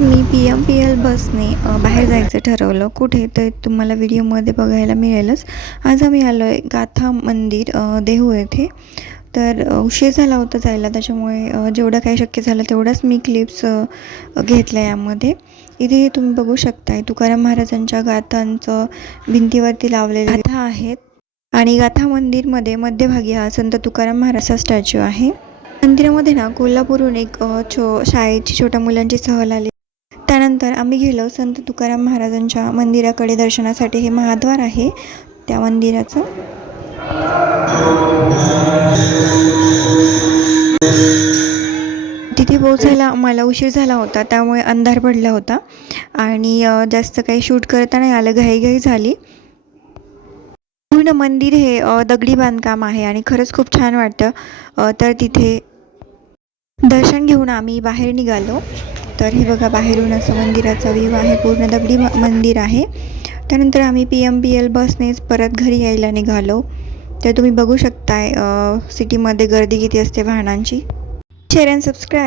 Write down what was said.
आज मी PMPL बसने बाहेर जायचं ठरवलं. कुठे तर तुम्हाला व्हिडिओमध्ये बघायला मिळेलच. आज आम्ही आलो आहे गाथा मंदिर देहू येथे. तर उशीर झाला होता जायला, त्याच्यामुळे जेवढं काही शक्य झालं तेवढंच मी क्लिप्स घेतल्या यामध्ये. इथे तुम्ही बघू शकताय तुकाराम महाराजांच्या गाथांचं भिंतीवरती लावलेले गाथा आहेत. आणि गाथा मंदिरमध्ये मध्यभागी हा संत तुकाराम महाराजचा स्टॅच्यू आहे. मंदिरामध्ये ना कोल्हापूरहून एक शाळेची छोट्या मुलांची सहल आली. त्यानंतर आम्ही गेलो संत तुकाराम महाराजांच्या मंदिराकडे दर्शनासाठी. हे महाद्वार आहे त्या मंदिराचं. तिथे पोहोचायला मला उशीर झाला होता, त्यामुळे अंधार पडला होता आणि जास्त काही शूट करता नाही आलं, घाईघाई झाली. पूर्ण मंदिर हे दगडी बांधकाम आहे आणि खरंच खूप छान वाटतं. तर तिथे दर्शन घेऊन आम्ही बाहेर निघालो. तर हे बघा बाहेरून असं मंदिराचा व्ह्यू आहे, पूर्ण दगडी मंदिर आहे. त्यानंतर आम्ही PMPL बसनेच परत घरी यायला निघालो. तर तुम्ही बघू शकताय सिटीमध्ये गर्दी किती असते वाहनांची. Share and subscribe.